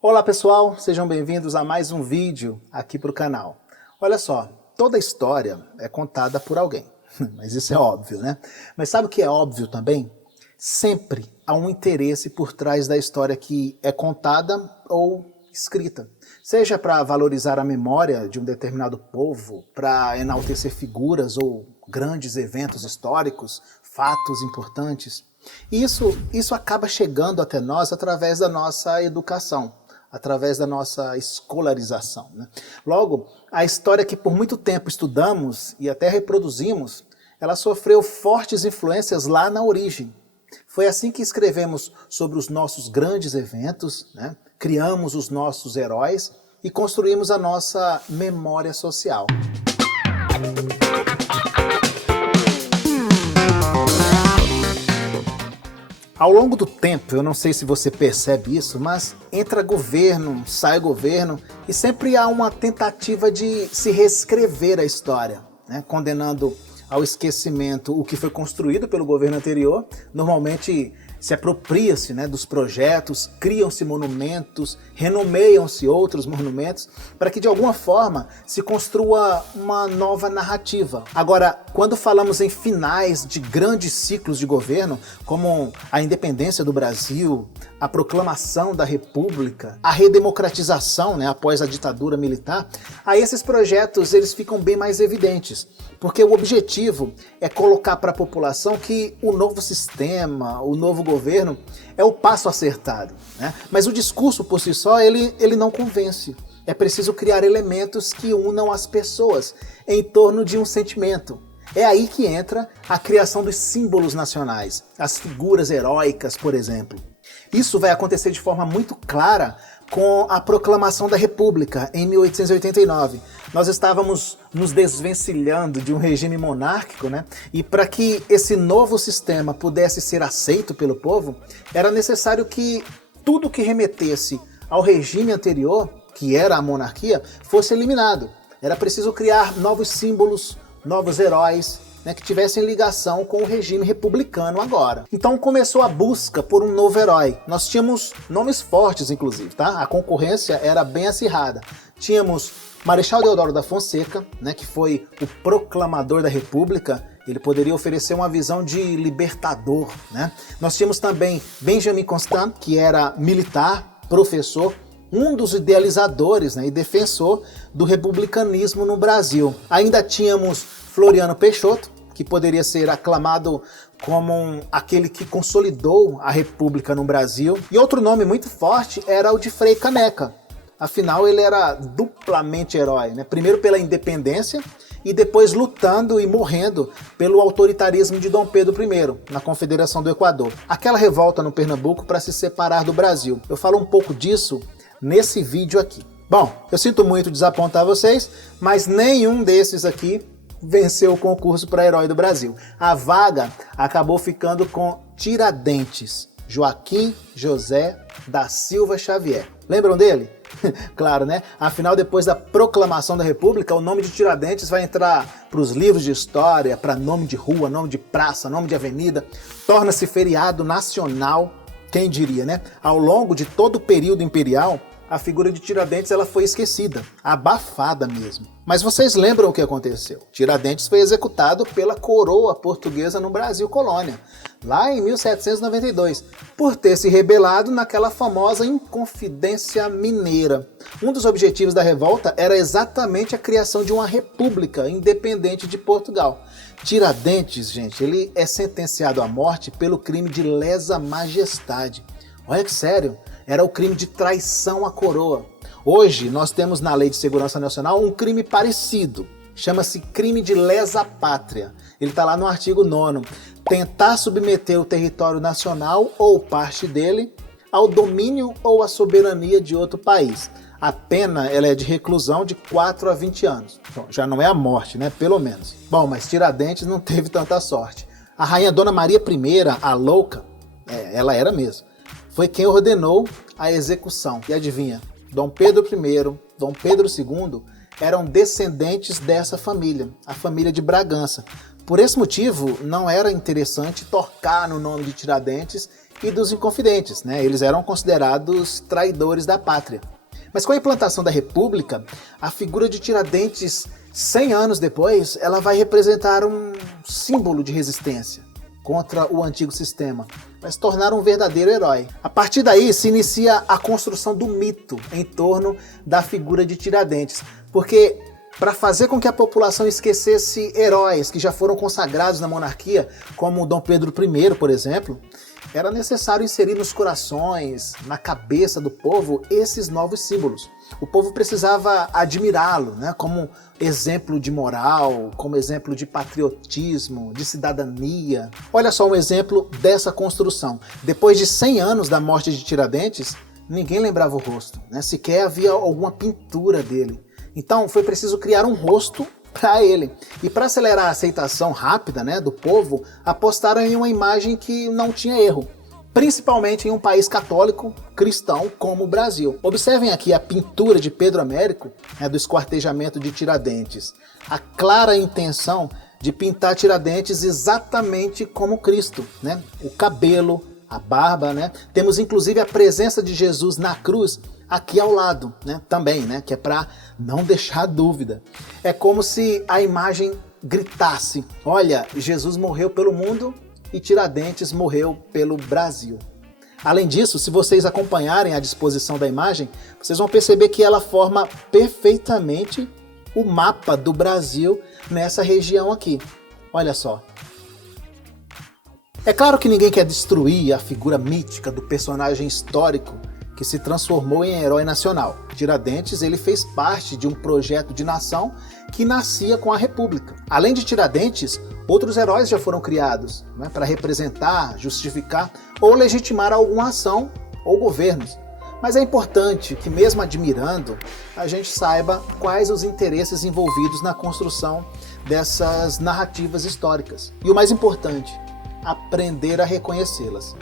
Olá pessoal, sejam bem-vindos a mais um vídeo aqui para o canal. Olha só, toda história é contada por alguém, mas isso é óbvio, né? Mas sabe o que é óbvio também? Sempre há um interesse por trás da história que é contada ou escrita. Seja para valorizar a memória de um determinado povo, para enaltecer figuras ou grandes eventos históricos, fatos importantes. E isso acaba chegando até nós através da nossa educação, através da nossa escolarização, né? Logo, a história que por muito tempo estudamos e até reproduzimos, ela sofreu fortes influências lá na origem. Foi assim que escrevemos sobre os nossos grandes eventos, né? Criamos os nossos heróis e construímos a nossa memória social. Ao longo do tempo, eu não sei se você percebe isso, mas entra governo, sai governo e sempre há uma tentativa de se reescrever a história, né? Condenando ao esquecimento o que foi construído pelo governo anterior. Normalmente se apropria-se, né, dos projetos, criam-se monumentos, renomeiam-se outros monumentos, para que de alguma forma se construa uma nova narrativa. Agora, quando falamos em finais de grandes ciclos de governo, como a independência do Brasil, a proclamação da República, a redemocratização, né, após a ditadura militar, aí esses projetos eles ficam bem mais evidentes, porque o objetivo é colocar para a população que o novo sistema, o novo governo é o passo acertado, né? Mas o discurso por si só ele não convence. É preciso criar elementos que unam as pessoas em torno de um sentimento. É aí que entra a criação dos símbolos nacionais, as figuras heróicas, por exemplo. Isso vai acontecer de forma muito clara com a proclamação da República em 1889. Nós estávamos nos desvencilhando de um regime monárquico, né? E para que esse novo sistema pudesse ser aceito pelo povo, era necessário que tudo que remetesse ao regime anterior, que era a monarquia, fosse eliminado. Era preciso criar novos símbolos, novos heróis, né, que tivessem ligação com o regime republicano agora. Então começou a busca por um novo herói. Nós tínhamos nomes fortes, inclusive, tá? A concorrência era bem acirrada. Tínhamos Marechal Deodoro da Fonseca, né, que foi o proclamador da República. Ele poderia oferecer uma visão de libertador, né? Nós tínhamos também Benjamin Constant, que era militar, professor, um dos idealizadores, né, e defensor do republicanismo no Brasil. Ainda tínhamos Floriano Peixoto, que poderia ser aclamado como aquele que consolidou a República no Brasil. E outro nome muito forte era o de Frei Caneca. Afinal, ele era duplamente herói, né? Primeiro pela independência e depois lutando e morrendo pelo autoritarismo de Dom Pedro I, na Confederação do Equador. Aquela revolta no Pernambuco para se separar do Brasil. Eu falo um pouco disso nesse vídeo aqui. Bom, eu sinto muito desapontar vocês, mas nenhum desses aqui venceu o concurso para Herói do Brasil. A vaga acabou ficando com Tiradentes, Joaquim José da Silva Xavier. Lembram dele? Claro, né? Afinal, depois da proclamação da República, o nome de Tiradentes vai entrar para os livros de história, para nome de rua, nome de praça, nome de avenida. Torna-se feriado nacional, quem diria, né? Ao longo de todo o período imperial, a figura de Tiradentes ela foi esquecida, abafada mesmo. Mas vocês lembram o que aconteceu? Tiradentes foi executado pela coroa portuguesa no Brasil Colônia, lá em 1792, por ter se rebelado naquela famosa Inconfidência Mineira. Um dos objetivos da revolta era exatamente a criação de uma república independente de Portugal. Tiradentes, gente, ele é sentenciado à morte pelo crime de lesa majestade. Olha que sério! Era o crime de traição à coroa. Hoje, nós temos na Lei de Segurança Nacional um crime parecido. Chama-se crime de lesa pátria. Ele está lá no artigo 9º. Tentar submeter o território nacional ou parte dele ao domínio ou à soberania de outro país. A pena ela é de reclusão de 4 a 20 anos. Bom, já não é a morte, né? Pelo menos. Bom, mas Tiradentes não teve tanta sorte. A rainha Dona Maria I, a louca, ela era mesmo, foi quem ordenou a execução. E adivinha? Dom Pedro I, Dom Pedro II eram descendentes dessa família, a família de Bragança. Por esse motivo, não era interessante tocar no nome de Tiradentes e dos Inconfidentes, né? Eles eram considerados traidores da pátria. Mas com a implantação da República, a figura de Tiradentes, 100 anos depois, ela vai representar um símbolo de resistência contra o antigo sistema, vai se tornar um verdadeiro herói. A partir daí se inicia a construção do mito em torno da figura de Tiradentes, porque para fazer com que a população esquecesse heróis que já foram consagrados na monarquia, como Dom Pedro I, por exemplo, era necessário inserir nos corações, na cabeça do povo, esses novos símbolos. O povo precisava admirá-lo, né, como exemplo de moral, como exemplo de patriotismo, de cidadania. Olha só um exemplo dessa construção. Depois de 100 anos da morte de Tiradentes, ninguém lembrava o rosto, né, sequer havia alguma pintura dele. Então foi preciso criar um rosto para ele. E para acelerar a aceitação rápida, né, do povo, apostaram em uma imagem que não tinha erro, principalmente em um país católico cristão como o Brasil. Observem aqui a pintura de Pedro Américo, né, do esquartejamento de Tiradentes. A clara intenção de pintar Tiradentes exatamente como Cristo, né? O cabelo, a barba, né? Temos inclusive a presença de Jesus na cruz aqui ao lado, né? Também, né? Que é para não deixar dúvida. É como se a imagem gritasse: olha, Jesus morreu pelo mundo e Tiradentes morreu pelo Brasil. Além disso, se vocês acompanharem a disposição da imagem, vocês vão perceber que ela forma perfeitamente o mapa do Brasil nessa região aqui. Olha só. É claro que ninguém quer destruir a figura mítica do personagem histórico que se transformou em herói nacional. Tiradentes, ele fez parte de um projeto de nação que nascia com a República. Além de Tiradentes, outros heróis já foram criados, né, para representar, justificar ou legitimar alguma ação ou governos. Mas é importante que, mesmo admirando, a gente saiba quais os interesses envolvidos na construção dessas narrativas históricas. E o mais importante, aprender a reconhecê-las.